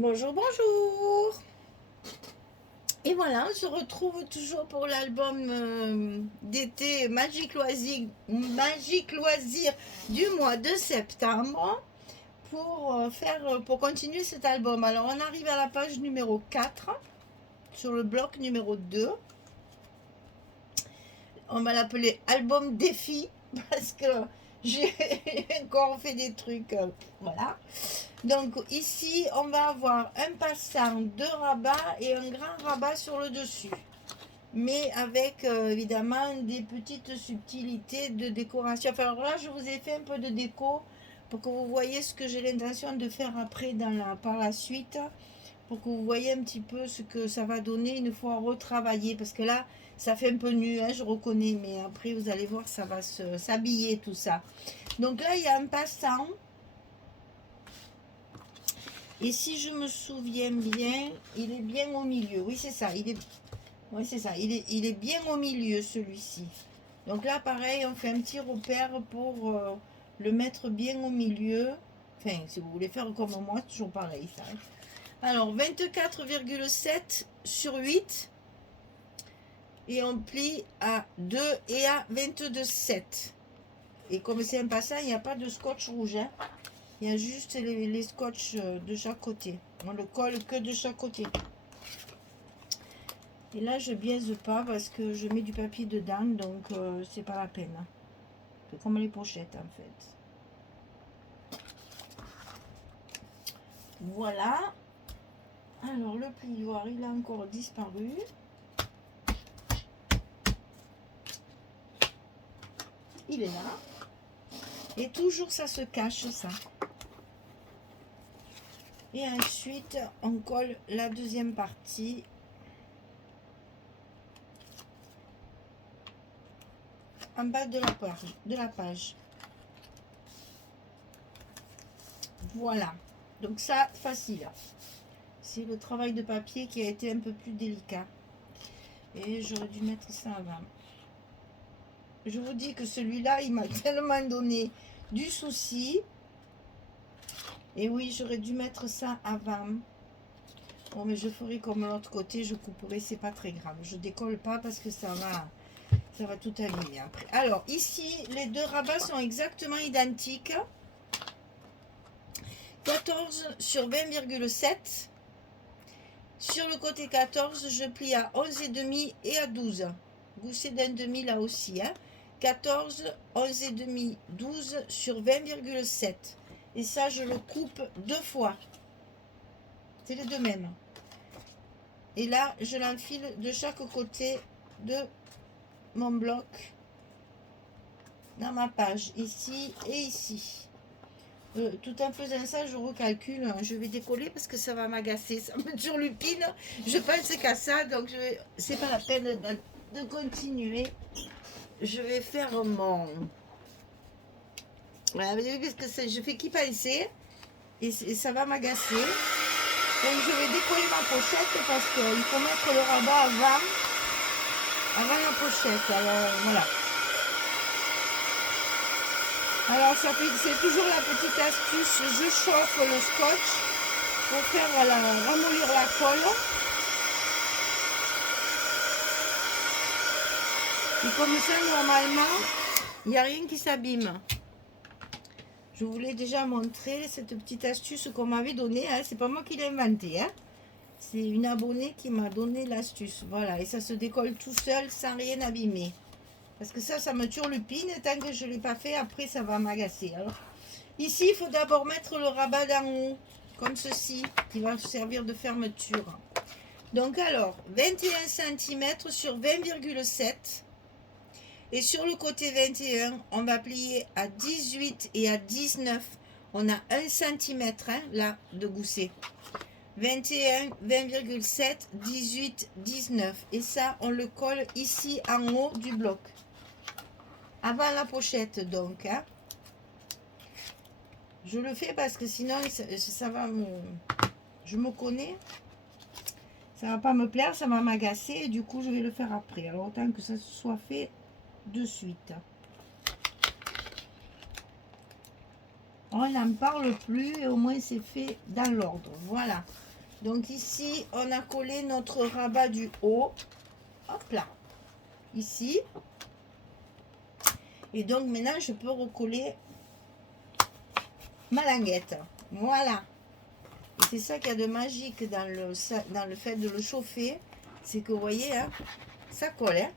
Bonjour, bonjour. Et voilà, on se retrouve toujours pour l'album d'été Magique Loisir du mois de septembre pour continuer cet album. Alors, on arrive à la page numéro 4 sur le bloc numéro 2. On va l'appeler album défi parce que j'ai encore fait des trucs. Voilà. Donc ici, on va avoir un passant, deux rabats et un grand rabat sur le dessus. Mais avec évidemment des petites subtilités de décoration. Enfin, alors là, je vous ai fait un peu de déco pour que vous voyez ce que j'ai l'intention de faire après par la suite. Pour que vous voyez un petit peu ce que ça va donner une fois retravaillé. Parce que là, ça fait un peu nu, hein, je reconnais. Mais après, vous allez voir, ça va s'habiller tout ça. Donc là, il y a un passant. Et si je me souviens bien, il est bien au milieu. Oui, c'est ça. Oui, c'est ça. Il est bien au milieu, celui-ci. Donc là, pareil, on fait un petit repère pour le mettre bien au milieu. Enfin, si vous voulez faire comme moi, c'est toujours pareil, ça. Alors, 24,7 sur 8. Et on plie à 2 et à 22,7. Et comme c'est un passant, il n'y a pas de scotch rouge, hein. Il y a juste les scotch de chaque côté. On le colle que de chaque côté. Et là, je biaise pas parce que je mets du papier dedans, donc c'est pas la peine. C'est comme les pochettes, en fait. Voilà. Alors, le plioir, il a encore disparu. Il est là. Et toujours, ça se cache, ça. Et ensuite, on colle la deuxième partie. En bas de la page. Voilà. Donc ça, facile. C'est le travail de papier qui a été un peu plus délicat. Et j'aurais dû mettre ça avant. Je vous dis que celui-là, il m'a tellement donné du souci. Et oui, j'aurais dû mettre ça avant. Bon, mais je ferai comme l'autre côté, je couperai, c'est pas très grave. Je décolle pas parce que ça va tout abîmer après. Alors, ici, les deux rabats sont exactement identiques. 14 sur 20,7. Sur le côté 14, je plie à 11,5 et à 12. Gousset d'un demi là aussi. Hein. 14, 11,5, 12 sur 20,7. Et ça, je le coupe deux fois. C'est les deux mêmes. Et là, je l'enfile de chaque côté de mon bloc dans ma page. Ici et ici. Tout en faisant ça, je recalcule. Je vais décoller parce que ça va m'agacer. Ça me turlupine. Je pense qu'à ça. Donc, c'est pas la peine de continuer. Je vais faire mon... Voilà, parce que je fais qu'y penser. Et ça va m'agacer. Donc, je vais décoller ma pochette parce qu'il faut mettre le rabat avant la pochette. Alors, voilà. Alors, c'est toujours la petite astuce. Je chauffe le scotch pour faire ramollir la colle. Et comme ça, normalement, il n'y a rien qui s'abîme. Je vous l'ai déjà montré, cette petite astuce qu'on m'avait donnée. Hein. C'est pas moi qui l'ai inventée. Hein. C'est une abonnée qui m'a donné l'astuce. Voilà, et ça se décolle tout seul sans rien abîmer. Parce que ça me turlupine. Tant que je ne l'ai pas fait, après, ça va m'agacer. Alors, ici, il faut d'abord mettre le rabat d'en haut, comme ceci, qui va servir de fermeture. Donc, alors, 21 cm sur 20,7. Et sur le côté 21, on va plier à 18 et à 19. On a 1 cm hein, là de gousset. 21, 20,7, 18, 19. Et ça, on le colle ici en haut du bloc. Avant la pochette donc. Hein. Je le fais parce que sinon, ça va me... Je me connais. Ça va pas me plaire, ça va m'agacer. Et du coup, je vais le faire après. Alors, autant que ça soit fait de suite. On n'en parle plus et au moins c'est fait dans l'ordre. Voilà. Donc ici, on a collé notre rabat du haut. Hop là. Ici. Et donc maintenant, je peux recoller ma languette. Voilà. Et c'est ça qu'il y a de magique dans le fait de le chauffer. C'est que vous voyez, hein, ça colle. Hein.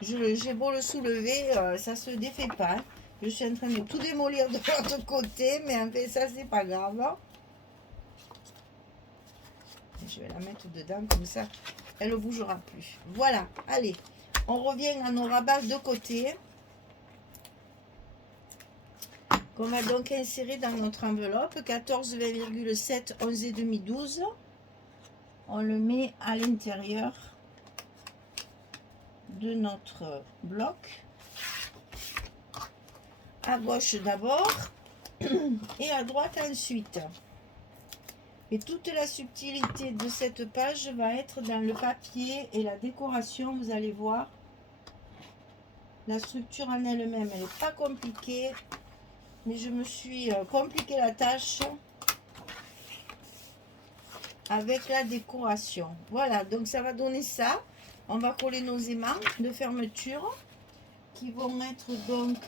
J'ai beau le soulever, ça se défait pas. Hein. Je suis en train de tout démolir de l'autre côté, mais en fait, ça, c'est pas grave. Je vais la mettre dedans, comme ça, elle ne bougera plus. Voilà, allez, on revient à nos rabats de côté. Qu'on va donc insérer dans notre enveloppe. 14, 20,7, 11 et demi, 12. On le met à l'intérieur de notre bloc. À gauche d'abord et à droite ensuite. Et toute la subtilité de cette page va être dans le papier et la décoration. Vous allez voir, la structure en elle-même, elle n'est pas compliquée, mais je me suis compliqué la tâche avec la décoration. Voilà, donc ça va donner ça. On va coller nos aimants de fermeture qui vont être donc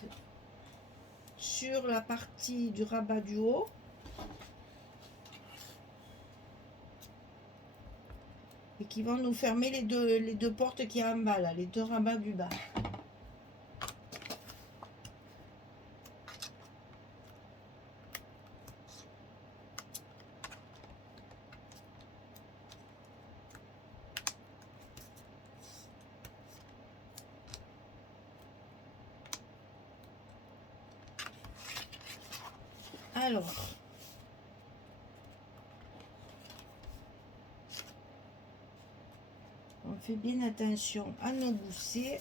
sur la partie du rabat du haut. Et qui vont nous fermer les deux portes qui y a en bas, là, les deux rabats du bas. Alors, on fait bien attention à nos goussets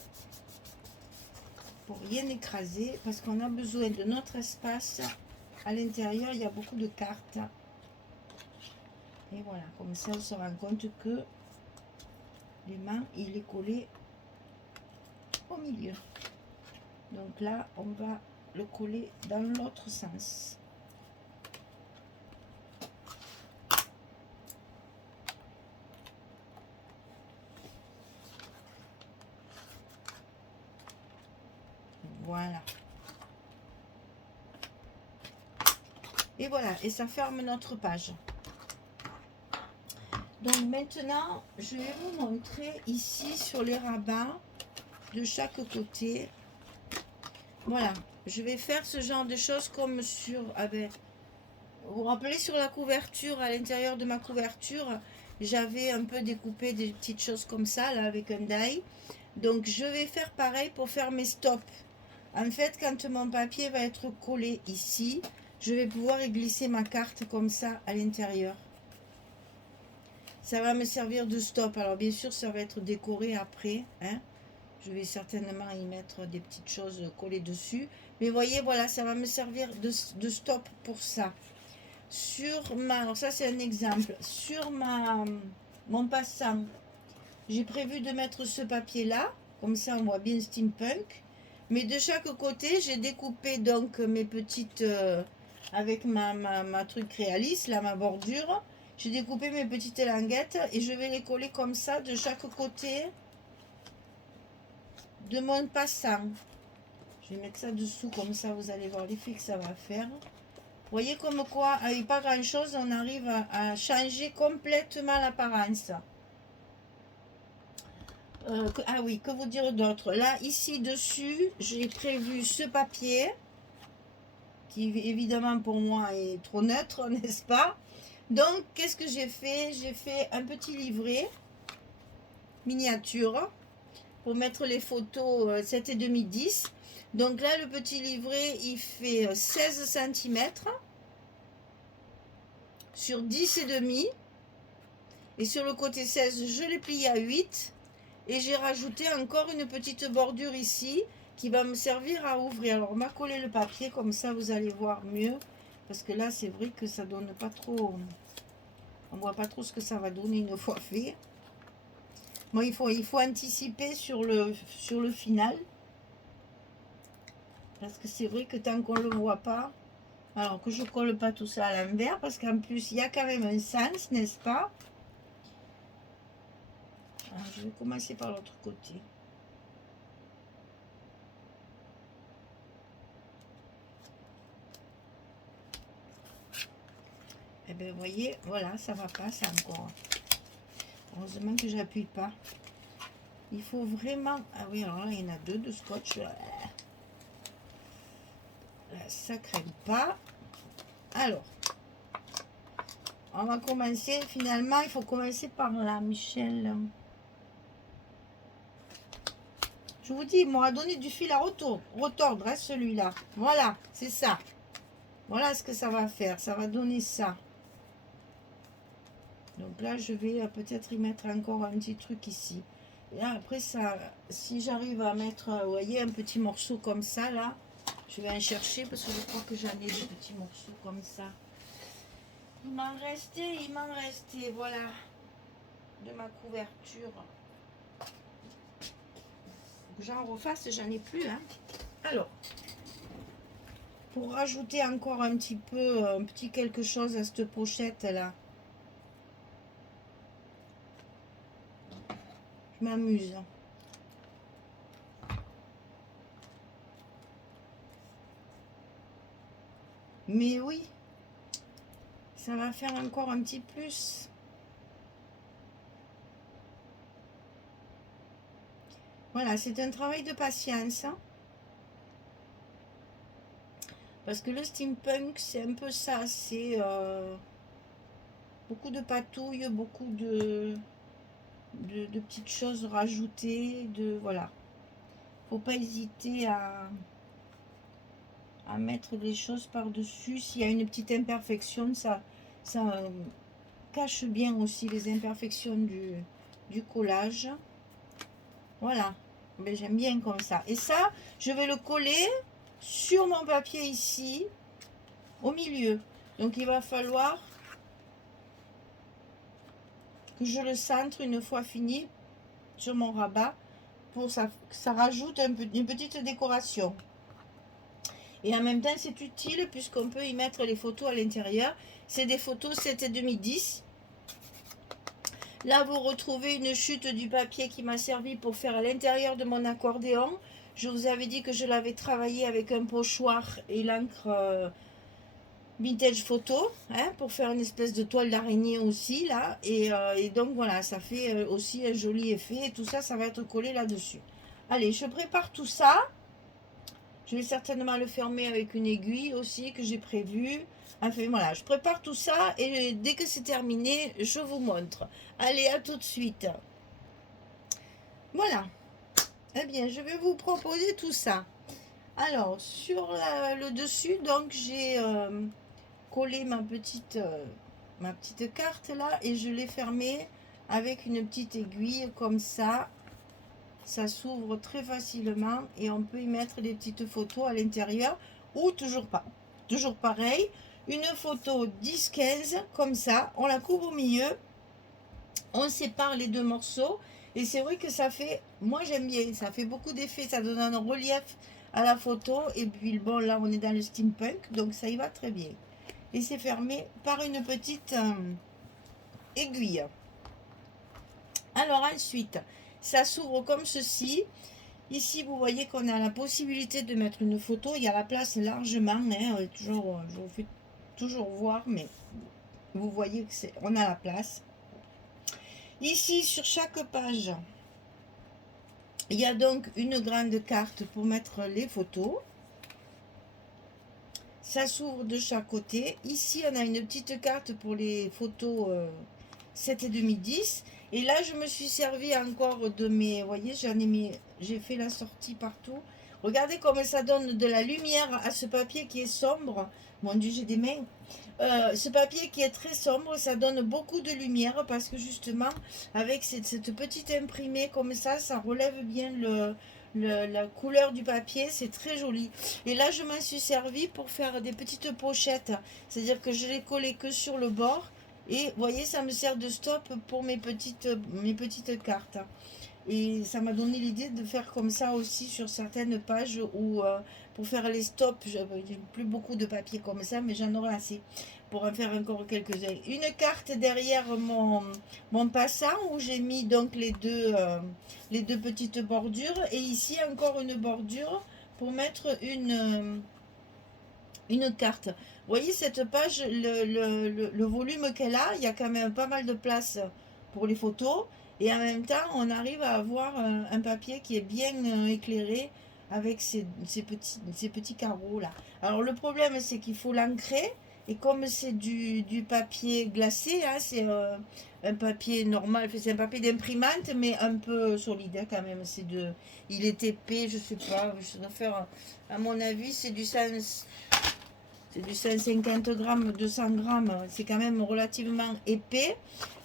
pour rien écraser parce qu'on a besoin de notre espace. À l'intérieur, il y a beaucoup de cartes. Et voilà, comme ça, on se rend compte que l'aimant, il est collé au milieu. Donc là, on va le coller dans l'autre sens. Voilà. Et voilà, et ça ferme notre page. Donc maintenant, je vais vous montrer ici sur les rabats de chaque côté. Voilà, je vais faire ce genre de choses comme sur... vous vous rappelez sur la couverture, à l'intérieur de ma couverture, j'avais un peu découpé des petites choses comme ça, là, avec un die. Donc je vais faire pareil pour faire mes stops. En fait, quand mon papier va être collé ici, je vais pouvoir y glisser ma carte comme ça à l'intérieur. Ça va me servir de stop. Alors bien sûr, ça va être décoré après. Hein. Je vais certainement y mettre des petites choses collées dessus. Mais voyez, voilà, ça va me servir de stop pour ça. Sur ma... Alors ça, c'est un exemple. Sur mon passant, j'ai prévu de mettre ce papier-là. Comme ça, on voit bien steampunk. Mais de chaque côté, j'ai découpé donc mes petites... avec ma truc réaliste, là, ma bordure. J'ai découpé mes petites languettes et je vais les coller comme ça de chaque côté de mon passant. Je vais mettre ça dessous, comme ça, vous allez voir l'effet que ça va faire. Vous voyez comme quoi, avec pas grand chose, on arrive à changer complètement l'apparence. Ah oui, que vous dire d'autre? Là, ici dessus, j'ai prévu ce papier, qui évidemment pour moi est trop neutre, n'est-ce pas? Donc, qu'est-ce que j'ai fait? J'ai fait un petit livret miniature pour mettre les photos 7,5 10. Donc là, le petit livret, il fait 16 cm sur 10,5. Et sur le côté 16, je l'ai plié à 8. Et j'ai rajouté encore une petite bordure ici qui va me servir à ouvrir. Alors, on m'a collé le papier, comme ça, vous allez voir mieux. Parce que là, c'est vrai que ça donne pas trop... On voit pas trop ce que ça va donner une fois fait. Bon, il faut anticiper sur le final. Parce que c'est vrai que tant qu'on ne le voit pas, Alors que je colle pas tout ça à l'envers, parce qu'en plus, il y a quand même un sens, n'est-ce pas? Alors, je vais commencer par l'autre côté. Et bien, vous voyez, voilà, ça va pas, ça encore. Heureusement que j'appuie pas. Il faut vraiment... Ah oui, alors là, il y en a deux de scotch. Là, ça crème pas. Alors, on va commencer. Finalement, il faut commencer par là, Michel. Je vous dis, il m'aura donné du fil à retordre, hein, celui-là. Voilà, c'est ça. Voilà ce que ça va faire. Ça va donner ça. Donc là, je vais peut-être y mettre encore un petit truc ici. Et là, après, ça, si j'arrive à mettre, vous voyez, un petit morceau comme ça, là, je vais en chercher parce que je crois que j'en ai des petits morceaux comme ça. Il m'en restait, voilà, de ma couverture. Que j'en refasse, j'en ai plus, hein. Alors, pour rajouter encore un petit peu, un petit quelque chose à cette pochette-là, je m'amuse. Mais oui, ça va faire encore un petit plus. Voilà, c'est un travail de patience. Hein. Parce que le steampunk, c'est un peu ça. C'est beaucoup de patouilles, beaucoup de petites choses rajoutées. Voilà. Faut pas hésiter à mettre les choses par-dessus. S'il y a une petite imperfection, ça cache bien aussi les imperfections du collage. Voilà. Ben, j'aime bien comme ça. Et ça, je vais le coller sur mon papier ici, au milieu. Donc, il va falloir que je le centre une fois fini sur mon rabat pour ça rajoute une petite décoration. Et en même temps, c'est utile puisqu'on peut y mettre les photos à l'intérieur. C'est des photos 7,5-10. Là, vous retrouvez une chute du papier qui m'a servi pour faire l'intérieur de mon accordéon. Je vous avais dit que je l'avais travaillé avec un pochoir et l'encre vintage photo, hein, pour faire une espèce de toile d'araignée aussi, là. Et donc, voilà, ça fait aussi un joli effet. Et tout ça, ça va être collé là-dessus. Allez, je prépare tout ça. Je vais certainement le fermer avec une aiguille aussi que j'ai prévu. Enfin voilà, je prépare tout ça et dès que c'est terminé, je vous montre. Allez, à tout de suite. Voilà. Eh bien, je vais vous proposer tout ça. Alors, sur le dessus, donc j'ai collé ma petite carte là et je l'ai fermée avec une petite aiguille comme ça. Ça s'ouvre très facilement et on peut y mettre des petites photos à l'intérieur ou toujours pareil, une photo 10-15 comme ça, on la coupe au milieu, on sépare les deux morceaux et c'est vrai que ça fait, moi j'aime bien, ça fait beaucoup d'effets, ça donne un relief à la photo et puis bon là on est dans le steampunk donc ça y va très bien et c'est fermé par une petite aiguille. Alors ensuite, ça s'ouvre comme ceci. Ici, vous voyez qu'on a la possibilité de mettre une photo. Il y a la place largement. Hein, je vous fais toujours voir, mais vous voyez que on a la place. Ici, sur chaque page, il y a donc une grande carte pour mettre les photos. Ça s'ouvre de chaque côté. Ici, on a une petite carte pour les photos 7,5-10. Et là, je me suis servi encore de mes... Vous voyez, j'ai fait la sortie partout. Regardez comme ça donne de la lumière à ce papier qui est sombre. Mon Dieu, j'ai des mains. Ce papier qui est très sombre, ça donne beaucoup de lumière parce que justement, avec cette petite imprimée comme ça relève bien la couleur du papier. C'est très joli. Et là, je m'en suis servi pour faire des petites pochettes. C'est-à-dire que je l'ai collé que sur le bord. Et vous voyez, ça me sert de stop pour mes petites cartes. Et ça m'a donné l'idée de faire comme ça aussi sur certaines pages où, pour faire les stops. J'ai plus beaucoup de papier comme ça, mais j'en aurai assez pour en faire encore quelques-uns. Une carte derrière mon passant où j'ai mis donc les deux petites bordures. Et ici encore une bordure pour mettre une carte. Vous voyez cette page, le volume qu'elle a, il y a quand même pas mal de place pour les photos. Et en même temps, on arrive à avoir un papier qui est bien éclairé avec ces petits carreaux là. Alors le problème, c'est qu'il faut l'ancrer. Et comme c'est du papier glacé, hein, c'est un papier normal, c'est un papier d'imprimante, mais un peu solide hein, quand même. Il est épais, je sais pas, je dois faire, à mon avis, c'est du 150 grammes, 200 grammes, c'est quand même relativement épais.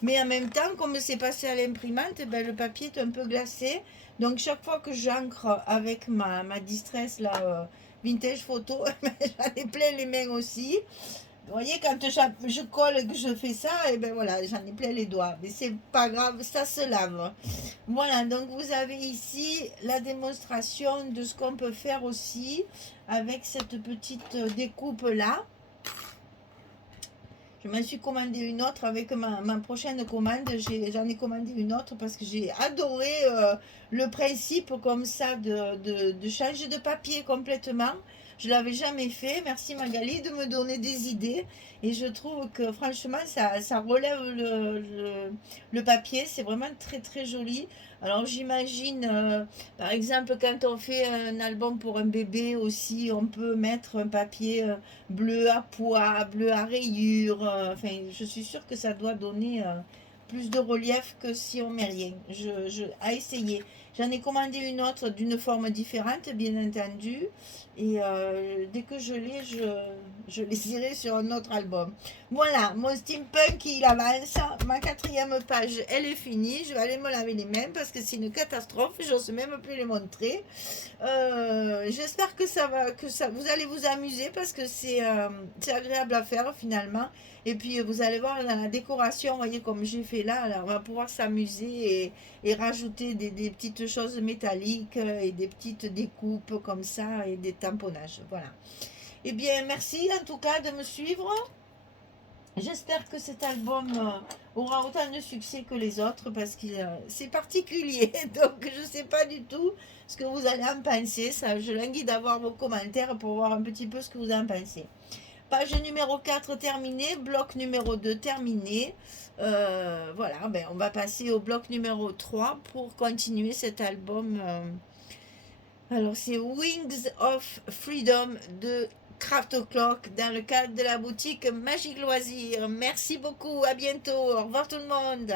Mais en même temps, comme c'est passé à l'imprimante, ben, le papier est un peu glacé. Donc chaque fois que j'encre avec ma Distress, là, Vintage Photo, j'en ai plein les mains aussi. Vous voyez, quand je colle et que je fais ça, et ben voilà, j'en ai plein les doigts. Mais c'est pas grave, ça se lave. Voilà, donc vous avez ici la démonstration de ce qu'on peut faire aussi avec cette petite découpe là. Je m'en suis commandé une autre avec ma prochaine commande. J'en ai commandé une autre parce que j'ai adoré le principe comme ça de changer de papier complètement. Je ne l'avais jamais fait. Merci Magali de me donner des idées. Et je trouve que franchement, ça relève le papier. C'est vraiment très très joli. Alors j'imagine, par exemple, quand on fait un album pour un bébé aussi, on peut mettre un papier bleu à pois, bleu à rayures. Enfin, je suis sûre que ça doit donner plus de relief que si on met rien. À essayer. J'en ai commandé une autre d'une forme différente, bien entendu. Et dès que je l'ai, je les sur un autre album. Voilà, mon steampunk, il avance. Ma 4e page, elle est finie. Je vais aller me laver les mains parce que c'est une catastrophe. J'ose même plus les montrer. J'espère que vous allez vous amuser parce que c'est agréable à faire finalement. Et puis vous allez voir dans la décoration, vous voyez comme j'ai fait là, on va pouvoir s'amuser et rajouter des petites choses métalliques et des petites découpes comme ça et des tamponnages. Voilà. Eh bien, merci en tout cas de me suivre. J'espère que cet album aura autant de succès que les autres parce que c'est particulier. Donc, je ne sais pas du tout ce que vous allez en penser. Ça, je languis d'avoir vos commentaires pour voir un petit peu ce que vous en pensez. Page numéro 4 terminée, bloc numéro 2 terminé. Voilà, ben, on va passer au bloc numéro 3 pour continuer cet album. Alors, c'est Wings of Freedom de Craft O'Clock dans le cadre de la boutique Magique Loisirs. Merci beaucoup, à bientôt. Au revoir tout le monde.